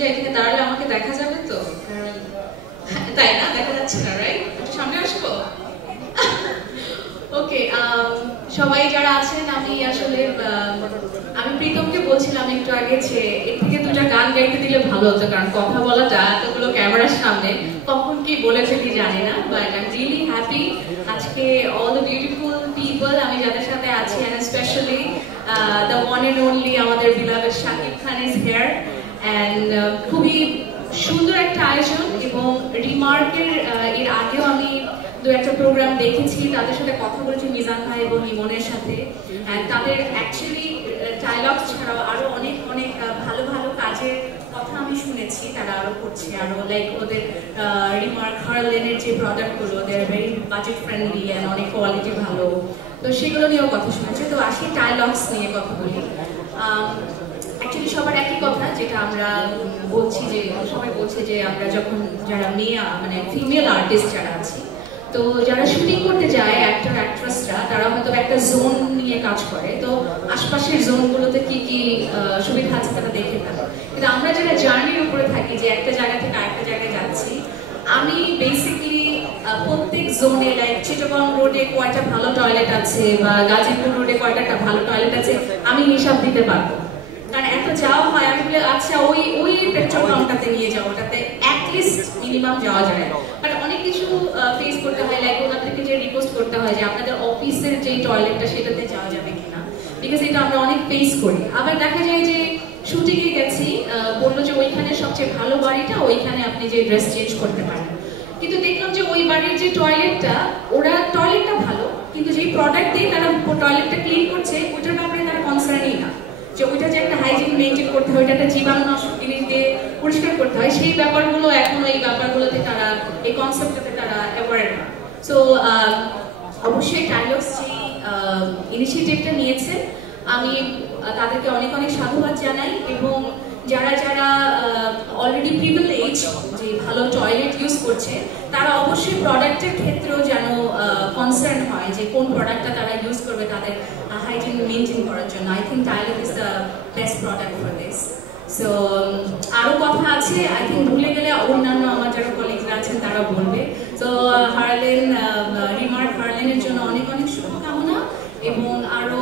পূজা এখানে দাঁড়ালে আমাকে দেখা যাবে তো? তাই না? দেখা যাচ্ছে না, রাইট? একটু সামনে আসবো? ওকে, সবাই যারা আছেন, আমি আসলে আমি প্রীতমকে বলছিলাম একটু আগে যে এর থেকে দুটা গান গাইতে দিলে ভালো হতো, কারণ কথা বলাটা এতগুলো ক্যামেরার সামনে কখন কি বলে ফেলি জানি না। But I am really happy আজকে অল দ্য বিউটিফুল পিপল আমি যাদের সাথে আছি, and specially the one and only আমাদের beloved Shakib Khan is here. And খুবই সুন্দর একটা আয়োজন, এবং রিমার্কের এর আগেও আমি দু একটা প্রোগ্রাম দেখেছি, তাদের সাথে কথা বলেছি মিজান ভাই এবং ইমনের সাথে। তাদের অ্যাকচুয়ালি ডায়লগস ছাড়াও আরো অনেক অনেক ভালো ভালো কাজের কথা আমি শুনেছি, তারা আরো করছে, আরো লাইক ওদের রিমার্ক হার্লেনের যে প্রোডাক্টগুলো they are very budget friendly and অনেক কোয়ালিটি ভালো, তো সেগুলো নিয়েও কথা শুনেছি। তো আসি ডায়লগস নিয়ে কথা বলি। অ্যাকচুয়ালি সবার একই কথা, যেটা আমরা বলছি যে সবাই বলছে যে আমরা যখন যারা মেয়ে মানে ফিমেল আর্টিস্ট যারা আছি, তো যারা শুটিং করতে যায় অ্যাক্টর অ্যাক্ট্রেসরা, তারা হয়তো একটা জোন নিয়ে কাজ করে, তো আশপাশের জোনগুলোতে কি কি সুবিধা আছে তারা দেখে ফেলে। কিন্তু আমরা যারা জার্নির উপরে থাকি, যে একটা জায়গা থেকে আরেকটা জায়গায় যাচ্ছি, আমি বেসিক্যালি প্রত্যেক জোনে, লাইক চিটাগং রোডে কয়টা ভালো টয়লেট আছে বা গাজীপুর রোডে কয়টা ভালো টয়লেট আছে, আমি হিসাব দিতে পারবো। কারণ এত যাওয়া হয়, আমি বলে আচ্ছা ওই ওই পেট্রোল পাম্পটাতে নিয়ে যাও, ওটাতে অ্যাটলিস্ট মিনিমাম যাওয়া যায়। বাট অনেক কিছু ফেস করতে হয়, লাইক ওনাদেরকে যে রিকোয়েস্ট করতে হয় যে আপনাদের অফিসের যে টয়লেটটা সেটাতে যাওয়া যাবে কিনা, বিকজ এটা আমরা অনেক ফেস করি। আবার দেখা যায় যে শুটিংয়ে গেছি, বললো যে ওইখানে সবচেয়ে ভালো বাড়িটা, ওইখানে আপনি যে ড্রেস চেঞ্জ করতে পারেন, কিন্তু দেখলাম যে ওই বাড়ির যে টয়লেটটা, ওরা টয়লেটটা ভালো, কিন্তু যেই প্রোডাক্ট দিয়ে তারা টয়লেটটা ক্লিন করছে ওইটার ব্যাপারে তারা কনসার্নই না, যে ওইটা যে একটা হাইজিন মেনটেন করতে হয়, ওইটা একটা জীবাণুনাশক জিনিস দিয়ে পরিষ্কার করতে হয়, সেই ব্যাপারগুলো এখনো এই ব্যাপারগুলোতে তারা, এই কনসেপ্টটাতে তারা অ্যাওয়ার না। সো অবশ্যই ডায়লগস যে ইনিশিয়েটিভটা নিয়েছে, আমি তাদেরকে অনেক অনেক সাধুবাদ জানাই। এবং যারা যারা অলরেডি প্রিভিলেজ যে ভালো টয়লেট ইউজ করছে, তারা অবশ্যই প্রোডাক্টের ক্ষেত্রেও যেন কনসার্ন হয় যে কোন প্রোডাক্টটা তারা ইউজ করবে তাদের হাইজিন মেনটেন করার জন্য। I think dialog is the best product for this. So আরও কথা আছে, আই থিঙ্ক ভুলে গেলে অন্যান্য আমার যারা কলিগরা আছেন তারা বলবে। তো হার্লেন, রিমার্ক হার্লেনের জন্য অনেক অনেক শুভকামনা, এবং আরও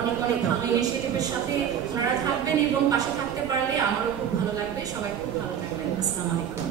অনেক অনেক ভালো ইনিশিয়েটিভের সাথে ওনারা থাকবেন, এবং পাশে থাকতে পারলে আমারও খুব ভালো লাগবে। সবাই খুব ভালো থাকবেন। আসসালামু আলাইকুম।